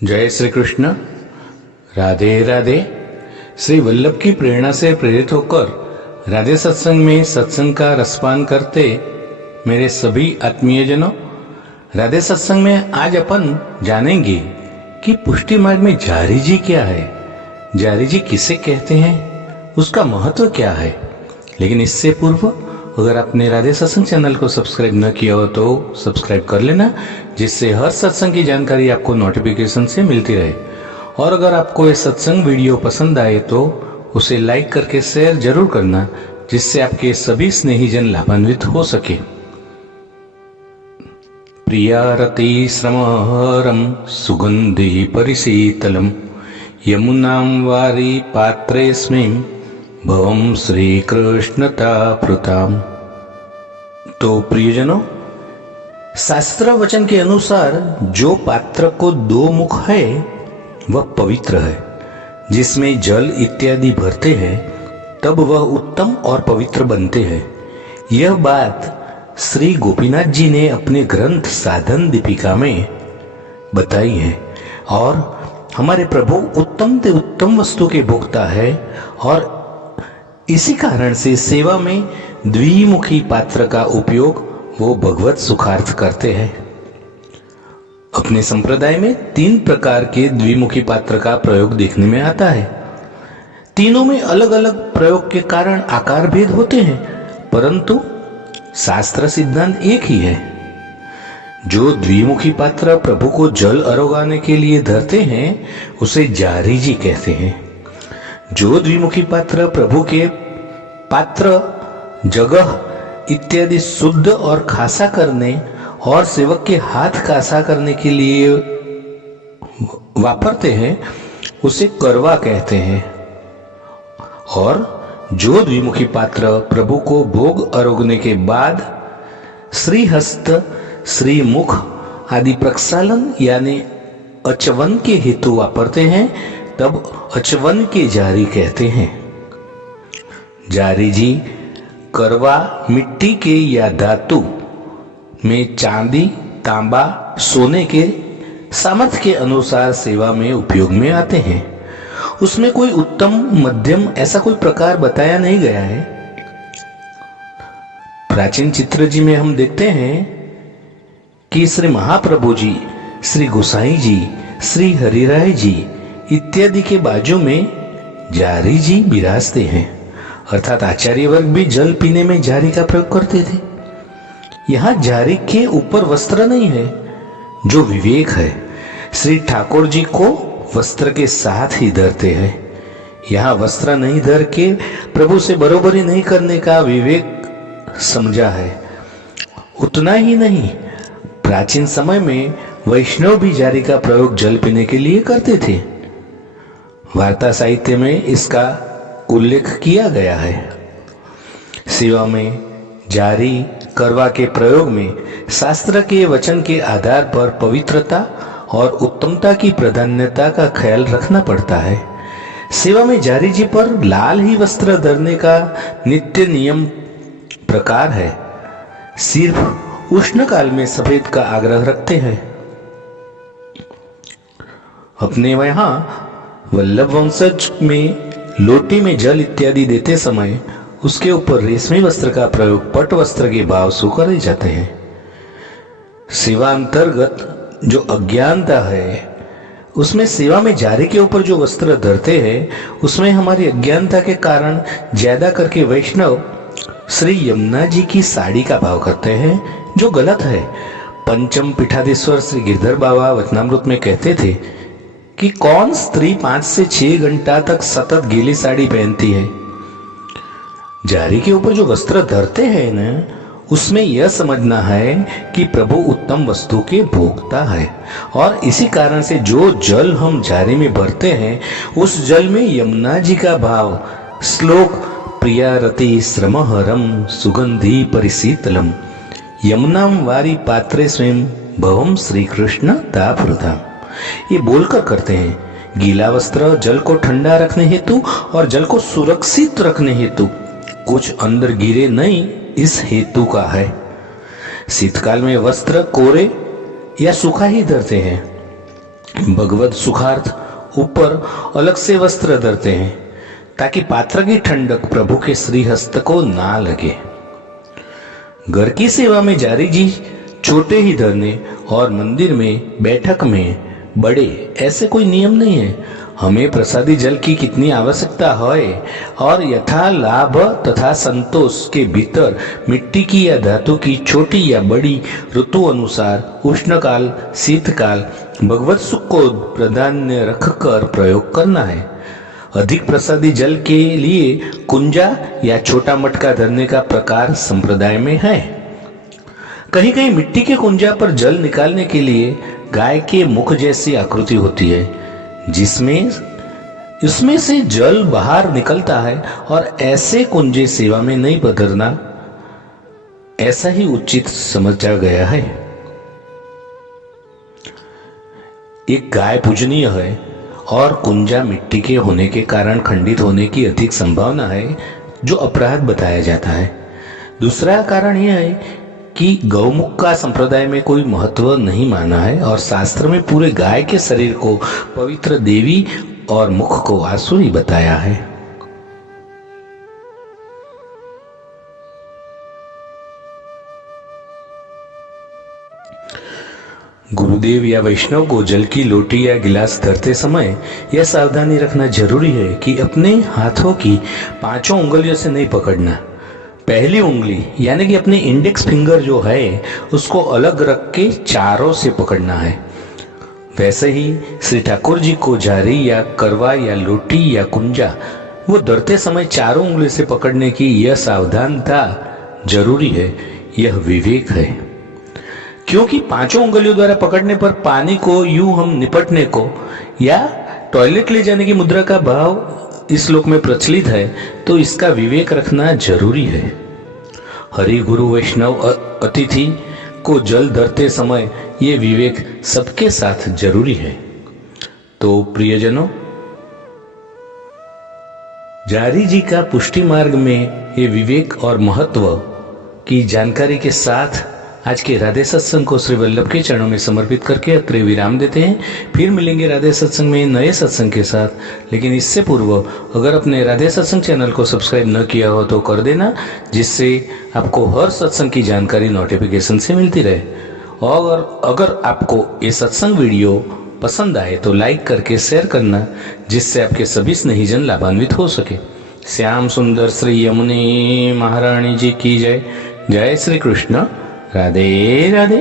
जय श्री कृष्ण। राधे राधे। श्री वल्लभ की प्रेरणा से प्रेरित होकर राधे सत्संग में सत्संग का रसपान करते मेरे सभी आत्मीयजनों, राधे सत्संग में आज अपन जानेंगे कि पुष्टि मार्ग में जारी जी क्या है, जारी जी किसे कहते हैं, उसका महत्व क्या है। लेकिन इससे पूर्व अगर आपने राधे सत्संग चैनल को सब्सक्राइब न किया हो तो सब्सक्राइब कर लेना, जिससे हर सत्संग की जानकारी आपको नोटिफिकेशन से मिलती रहे। और अगर आपको ये सत्संग वीडियो पसंद आए तो उसे लाइक करके शेयर जरूर करना, जिससे आपके सभी स्नेहीजन लाभान्वित हो सके। प्रियारति श्रमहरम सुगंधि परिशीतलम यमुनां वारी पात्रेस्मिं भवं श्री कृष्णताप्रुताम। तो प्रियजनों, शास्त्र वचन के अनुसार जो पात्र को दो मुख है वह पवित्र है। जिसमें जल इत्यादि भरते हैं तब वह उत्तम और पवित्र बनते हैं। यह बात श्री गोपीनाथ जी ने अपने ग्रंथ साधन दीपिका में बताई है। और हमारे प्रभु उत्तम से उत्तम वस्तु के भोक्ता है, और इसी कारण से सेवा में द्विमुखी पात्र का उपयोग वो भगवत सुखार्थ करते हैं। अपने संप्रदाय में 3 प्रकार के द्विमुखी पात्र का प्रयोग देखने में आता है। तीनों में अलग अलग प्रयोग के कारण आकार भेद होते हैं, परंतु शास्त्र सिद्धांत एक ही है। जो द्विमुखी पात्र प्रभु को जल अरोगाने के लिए धरते हैं उसे जारी जी कहते हैं। जो द्विमुखी पात्र प्रभु के पात्र, जगह इत्यादि शुद्ध और खासा करने और सेवक के हाथ खासा करने के लिए वापरते हैं उसे करवा कहते हैं। और जो द्विमुखी पात्र प्रभु को भोग अरोगने के बाद श्रीहस्त, श्रीमुख आदि प्रक्षालन यानी अचवन के हेतु वापरते हैं तब अचवन के जारी कहते हैं। जारी जी करवा मिट्टी के या धातु में चांदी, तांबा, सोने के सामर्थ्य के अनुसार सेवा में उपयोग में आते हैं। उसमें कोई उत्तम, मध्यम ऐसा कोई प्रकार बताया नहीं गया है। प्राचीन चित्र जी में हम देखते हैं कि श्री महाप्रभु जी, श्री गोसाई जी, श्री हरिराय जी इत्यादि के बाजू में जारी जी विराजते हैं। अर्थात आचार्य वर्ग भी जल पीने में जारी का प्रयोग करते थे। यहाँ जारी के ऊपर वस्त्र नहीं है, जो विवेक है। श्री ठाकुर जी को वस्त्र के साथ ही धरते हैं। यहाँ वस्त्र नहीं धर के प्रभु से बरोबरी नहीं करने का विवेक समझा है। उतना ही नहीं, प्राचीन समय में वैष्णव भी जारी का प्रयोग जल पीने के लिए करते थे। वार्ता साहित्य में इसका उल्लेख किया गया है। सेवा में जारी, करवा के प्रयोग में शास्त्र के वचन के आधार पर पवित्रता और उत्तमता की प्राधान्यता का ख्याल रखना पड़ता है। सेवा में जारी जी पर लाल ही वस्त्र धरने का नित्य नियम प्रकार है। सिर्फ उष्ण काल में सफेद का आग्रह रखते हैं। अपने यहाँ वल्लभ वंशज में लोटी में जल इत्यादि देते समय उसके ऊपर रेशमी वस्त्र का प्रयोग पट वस्त्र के भाव से करे जाते हैं। सेवा अंतर्गत जो अज्ञानता है उसमें सेवा में जारी के ऊपर जो वस्त्र धरते हैं उसमें हमारी अज्ञानता के कारण ज्यादा करके वैष्णव श्री यमुना जी की साड़ी का भाव करते हैं, जो गलत है। पंचम पीठाधीश्वर श्री गिरधर बाबा वचनामृत में कहते थे कि कौन स्त्री 5 से 6 घंटा तक सतत गीली साड़ी पहनती है। जारी के ऊपर जो वस्त्र धरते हैं न, उसमें यह समझना है कि प्रभु उत्तम वस्तु के भोक्ता है। और इसी कारण से जो जल हम जारी में भरते हैं उस जल में यमुना जी का भाव। श्लोक प्रियारति श्रमहरम सुगंधि परिशीतलम यमुनां वारी पात्रे स्वयं भवम श्री कृष्ण ताप्रुताम, ये बोलकर करते हैं। गीला वस्त्र जल को ठंडा रखने हेतु और जल को सुरक्षित रखने हेतु, कुछ अंदर गिरे नहीं इस हेतु का है। शीतकाल में वस्त्र कोरे या सूखा ही धरते हैं। भगवत सुखार्थ ऊपर अलग से वस्त्र धरते हैं ताकि पात्र की ठंडक प्रभु के श्रीहस्त को ना लगे। घर की सेवा में जारी जी छोटे ही धरने और मंदिर में बैठक में बड़े ऐसे कोई नियम नहीं है। हमें प्रसादी जल की कितनी आवश्यकता है और यथा लाभ तथा संतोष के भीतर मिट्टी की या धातु की छोटी या बड़ी ऋतु अनुसार उष्ण काल शीतकाल भगवत सुख को प्राधान्य रखकर प्रयोग करना है। अधिक प्रसादी जल के लिए कुंजा या छोटा मटका धरने का प्रकार संप्रदाय में है। कहीं कहीं मिट्टी के कुंजा पर जल निकालने के लिए गाय के मुख जैसी आकृति होती है जिसमें इसमें से जल बाहर निकलता है और ऐसे कुंजे सेवा में नहीं पधरना ऐसा ही उचित समझा गया है। एक गाय पूजनीय है और कुंजा मिट्टी के होने के कारण खंडित होने की अधिक संभावना है जो अपराध बताया जाता है। दूसरा कारण यह है कि गौमुख का संप्रदाय में कोई महत्व नहीं माना है और शास्त्र में पूरे गाय के शरीर को पवित्र देवी और मुख को आसुरी बताया है। गुरुदेव या वैष्णव को जल की लोटी या गिलास धरते समय यह सावधानी रखना जरूरी है कि अपने हाथों की 5 उंगलियों से नहीं पकड़ना। पहली उंगली यानी कि अपने इंडेक्स फिंगर जो है उसको अलग रख के चारों से पकड़ना है। वैसे ही श्री ठाकुर जी को जारी या करवा या लोटी या कुंजा वो धरते समय चारों उंगली से पकड़ने की यह सावधानता जरूरी है, यह विवेक है। क्योंकि 5 उंगलियों द्वारा पकड़ने पर पानी को यूं हम निपटने को या टॉयलेट ले जाने की मुद्रा का भाव इस श्लोक में प्रचलित है, तो इसका विवेक रखना जरूरी है। हरि गुरु वैष्णव अतिथि को जल धरते समय ये विवेक सबके साथ जरूरी है। तो प्रियजनों, जारी जी का पुष्टि मार्ग में ये विवेक और महत्व की जानकारी के साथ आज के राधे सत्संग को श्री वल्लभ के चरणों में समर्पित करके अत्र विराम देते हैं। फिर मिलेंगे राधे सत्संग में नए सत्संग के साथ। लेकिन इससे पूर्व अगर आपने राधे सत्संग चैनल को सब्सक्राइब न किया हो तो कर देना, जिससे आपको हर सत्संग की जानकारी नोटिफिकेशन से मिलती रहे। और अगर आपको ये सत्संग वीडियो पसंद आए तो लाइक करके शेयर करना, जिससे आपके सभी स्नेहीजन लाभान्वित हो सके। श्याम सुंदर श्री यमुने महारानी जी की जय। जय श्री कृष्ण। राधे राधे।